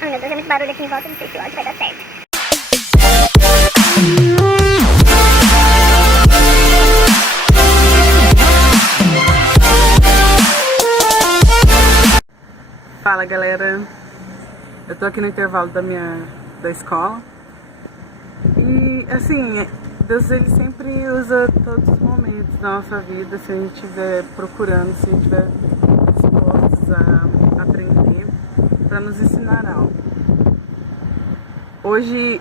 Ai meu Deus, é muito barulho aqui em volta, não sei se o áudio vai dar certo. Fala galera, eu tô aqui no intervalo da escola e assim, Deus ele sempre usa todos os momentos da nossa vida se a gente estiver procurando, se a gente estiver dispostos a aprender para nos ensinar algo. Hoje,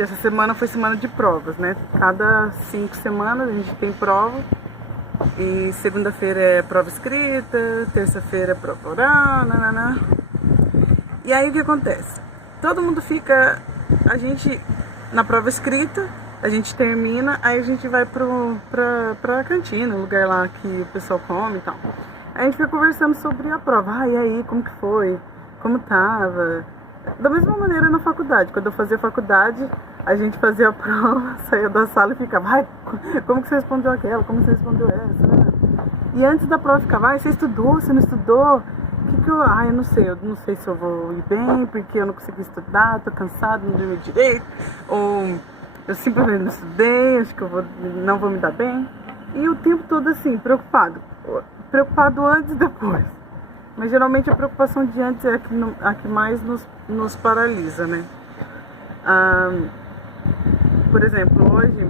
essa semana foi semana de provas, né? Cada 5 semanas a gente tem prova. E segunda-feira é prova escrita, terça-feira é prova oral, nananã. E aí o que acontece? Todo mundo fica, a gente, na prova escrita, a gente termina, aí a gente vai pra cantina, o lugar lá que o pessoal come e tal. Aí a gente fica conversando sobre a prova. Ah, e aí, como que foi? Como tava? Da mesma maneira na faculdade, quando eu fazia faculdade, a gente fazia a prova, saía da sala e ficava, ai, como que você respondeu aquela, como você respondeu essa, né? E antes da prova ficava, ai, você estudou, você não estudou? Eu não sei se eu vou ir bem, porque eu não consegui estudar, tô cansado, não dormi direito, ou eu simplesmente não estudei, acho que não vou me dar bem. E o tempo todo assim, preocupado antes e depois. Mas geralmente a preocupação de antes é a que mais nos paralisa, né? Por exemplo, hoje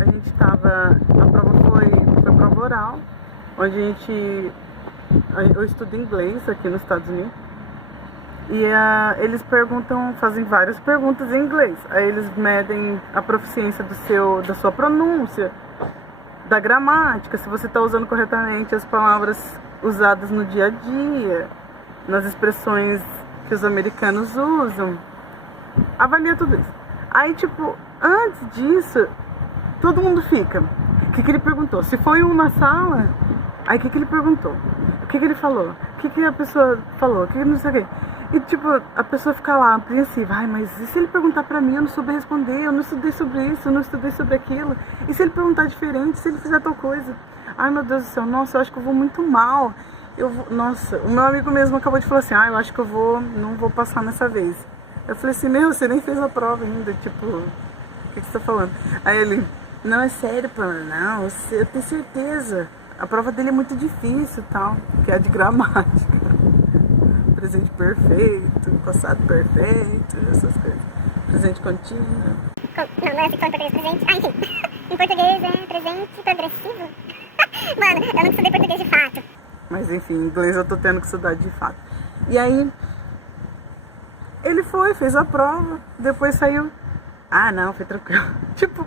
a gente estava, a prova foi prova oral, onde eu estudo inglês aqui nos Estados Unidos, e eles fazem várias perguntas em inglês. Aí eles medem a proficiência da sua pronúncia, da gramática, se você está usando corretamente as palavras usadas no dia a dia, nas expressões que os americanos usam, avalia tudo isso. Aí, tipo, antes disso, todo mundo fica, o que ele perguntou? Se foi na sala, aí o que ele perguntou? O que ele falou? O que a pessoa falou? O que não sei o quê? E, tipo, a pessoa fica lá, apreensiva, ai, mas e se ele perguntar pra mim, eu não souber responder, eu não estudei sobre isso, eu não estudei sobre aquilo, e se ele perguntar diferente, se ele fizer tal coisa? Ai, meu Deus do céu, nossa, eu acho que eu vou muito mal. Nossa, o meu amigo mesmo acabou de falar assim, eu acho que não vou passar nessa vez. Eu falei assim, você nem fez a prova ainda, tipo, o que você tá falando? Aí ele, não, é sério, não, eu tenho certeza, a prova dele é muito difícil e tal, que é de gramática, presente perfeito, passado perfeito, essas coisas, presente contínuo. Não é assim que fala em português presente? Ah, enfim, em português é presente progressivo? Mano, eu não estudei português de fato. Mas enfim, em inglês eu tô tendo que estudar de fato. E aí, ele fez a prova, depois saiu. Ah, não, foi tranquilo. Tipo,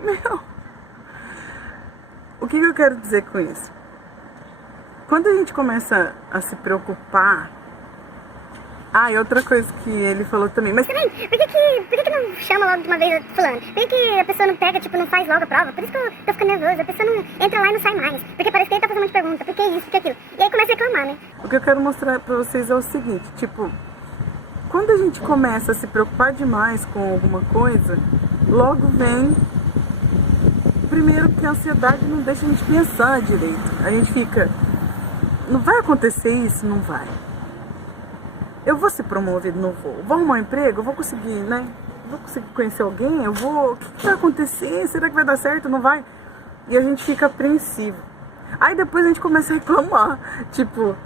o que eu quero dizer com isso? Quando a gente começa a se preocupar. Ah, e outra coisa que ele falou também, mas também, por que não chama logo de uma vez fulano? Por que a pessoa não pega, tipo, não faz logo a prova? Por isso que eu tô ficando nervosa, a pessoa não entra lá e não sai mais. Porque parece que ele tá fazendo um monte de pergunta, por que isso, por que aquilo? E aí começa a reclamar, né? O que eu quero mostrar pra vocês é o seguinte, tipo, quando a gente começa a se preocupar demais com alguma coisa, logo vem, primeiro que a ansiedade não deixa a gente pensar direito. A gente fica, não vai acontecer isso? Não vai. Eu vou ser promovido? Não vou. Vou arrumar um emprego? Eu vou conseguir, né? Vou conseguir conhecer alguém? Eu vou... O que vai acontecer? Será que vai dar certo? Não vai? E a gente fica apreensivo. Aí depois a gente começa a reclamar. Tipo,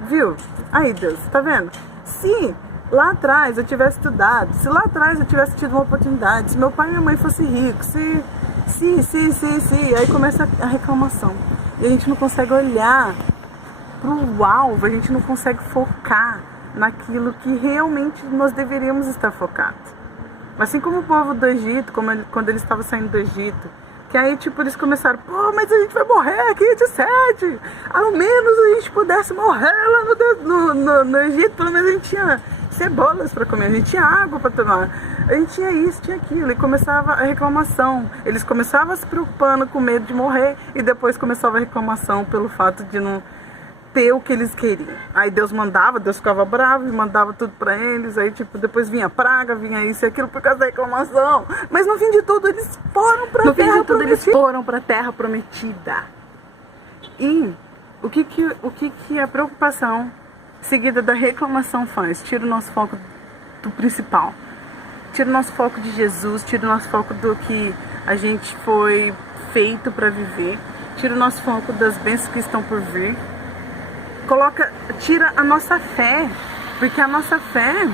viu? Aí Deus, tá vendo? Se lá atrás eu tivesse estudado, se lá atrás eu tivesse tido uma oportunidade, se meu pai e minha mãe fossem ricos, se... Aí começa a reclamação. E a gente não consegue olhar pro alvo, a gente não consegue focar naquilo que realmente nós deveríamos estar focados. Assim como o povo do Egito, quando eles estavam saindo do Egito, que aí tipo eles começaram, mas a gente vai morrer aqui de sede, ao menos a gente pudesse morrer lá no Egito, pelo menos a gente tinha cebolas para comer, a gente tinha água para tomar, a gente tinha isso, tinha aquilo, e começava a reclamação. Eles começavam se preocupando com medo de morrer, e depois começava a reclamação pelo fato de não ter o que eles queriam. Aí Deus ficava bravo e mandava tudo pra eles. Aí tipo, depois vinha praga, vinha isso e aquilo por causa da reclamação. Mas no fim de tudo eles foram pra terra prometida. Eles foram pra terra prometida. E o que é preocupação seguida da reclamação faz? Tira o nosso foco do principal. Tira o nosso foco de Jesus, tira o nosso foco do que a gente foi feito para viver. Tira o nosso foco das bênçãos que estão por vir. Tira a nossa fé, porque a nossa fé...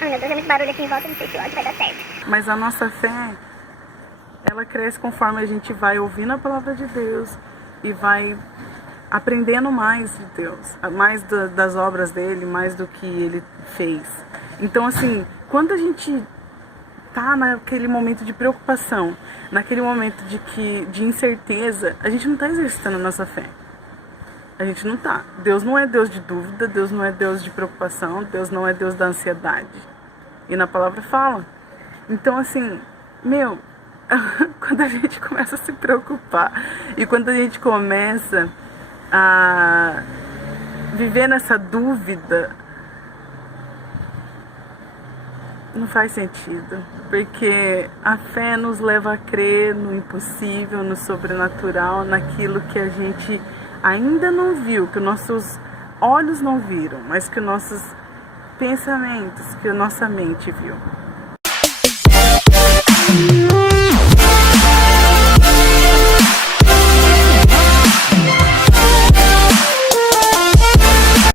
Ai meu Deus, é muito barulho aqui em volta, não sei se hoje vai dar certo. Mas a nossa fé, ela cresce conforme a gente vai ouvindo a palavra de Deus e vai aprendendo mais de Deus, mais das obras dele, mais do que ele fez. Então assim, quando a gente tá naquele momento de preocupação, naquele momento de incerteza, a gente não tá exercitando a nossa fé. A gente não tá. Deus não é Deus de dúvida, Deus não é Deus de preocupação, Deus não é Deus da ansiedade. E na palavra fala. Então assim, quando a gente começa a se preocupar e quando a gente começa a viver nessa dúvida, não faz sentido, porque a fé nos leva a crer no impossível, no sobrenatural, naquilo que a gente ainda não viu, que os nossos olhos não viram, mas que os nossos pensamentos, que a nossa mente viu.